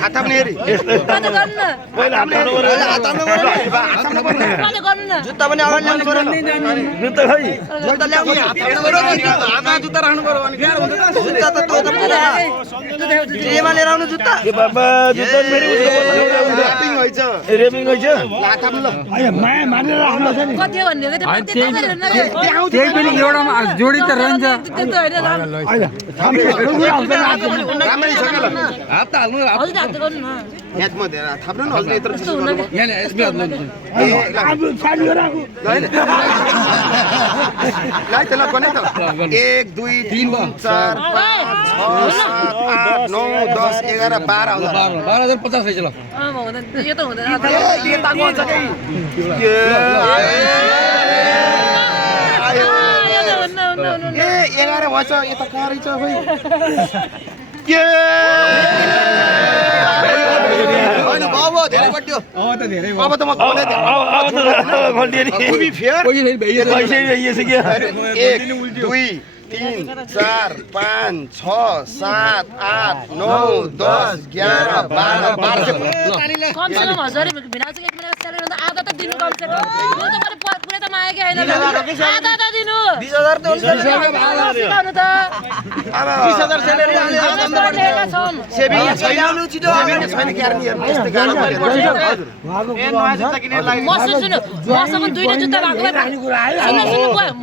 हात थाप्ने हेरी जुत्ता पनि अगाडि ल्याउनु पर्यो जुत्ता खै जुत्ता ल्याउने हातमा जुत्ता राख्नु पर्यो अनि गाह्रो हुन्छ जुत्ता त त्यो त जेमा लिएर आउनु जुत्ता ए बाबा जुत्ता मेरो ल्यापिङ हैछ रेबिङ हैछ हात थाप्नु ल माया मानेर राख्नु छ नि कति हो भन्ने त्यही पनि एउटा जोडी त रहन्छ राम्रै छ के ल हात त हाल्नु हजुर हात गर्नु न याद म धेरै थाप्नु न हजुर यत्रो यस्तो हुँदैन यहाँ यसले हाल्नु अब साडी राखु ल त ल गने त 1 2 3 4 5 6 7 8 9 10 11 12 आउँछ 12,050 रहेछ ल हुँदैन यो त हुँदैन के ताको हुन्छ के ए 11 भएछ यता कहाँ रहेछ खोइ के हैन बाबु धेरै बट्यो त धेरै अब त म खोले खल्टिए फेयर पैसा भइएछ के 1 2 3 4 5 6 7 8 9 10 11 12 कम से कम 1000 भिना चाहिँ एक महिनाको स्यालेरी भन्दा आधा त दिनु कम से कम यो त मैले पुरै त मागेकै हैन आधा त दिनु 20000 त हुन्छ सिकाउनु त 20000 स्यालेरी सेभिङ छैन छैन के आर्मी हेर्नु यस्तो गाह्रो हजुर मसँग सुन्नु मसँग दुईटा जुत्ता भएको भए सुन्नु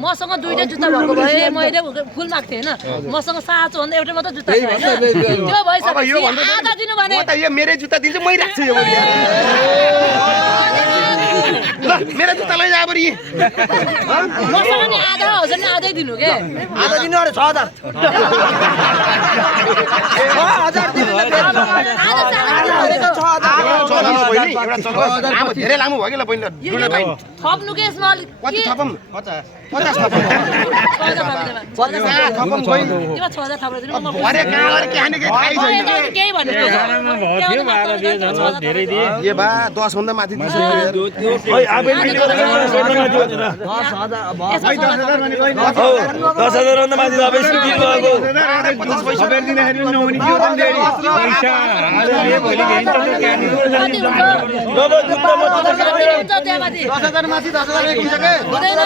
मसँग दुईटा जुत्ता भएको भए मैले फुल माग्थे हैन मसँग साँचो भन्दा एउटा मात्र जुत्ता छ हैन त्यो भइसक्यो आधा दिनु भने म त यो मेरो जुत्ता दिन्छु मै राख्छु यो ल मेरो जुत्ता लैजा बरी मसँग नि आधा हजुर नि आधै दिनु के आधा दिनु अरे 6000 6000 दिनु लामो धेरै लामो भयो कि ल बहिनी थप्नु के यसमा अलिक कति थपम 50 थपम 50 थपम बहिनी तिमीलाई 6000 थपेर दिनु म भरे कहाँ गरे के हाने के थाहै छैन केही भनेको धेरै दिए ए बा 10 भन्दा माथि दिसो ओइ आबे मिलेको छैन सोध्न माथि हो 10000 भनेको 10000 भन्दा माथि अब स्कुटी गएको 50 पैसा बेर दिँदाखेरि नहुने के हो त पैसा हालेर भोलि घेन्छ त क्यानी अब जुत्ता हुन्छ त्यहाँ माथि 10000 माथि 10000 किन्छ के हुँदैन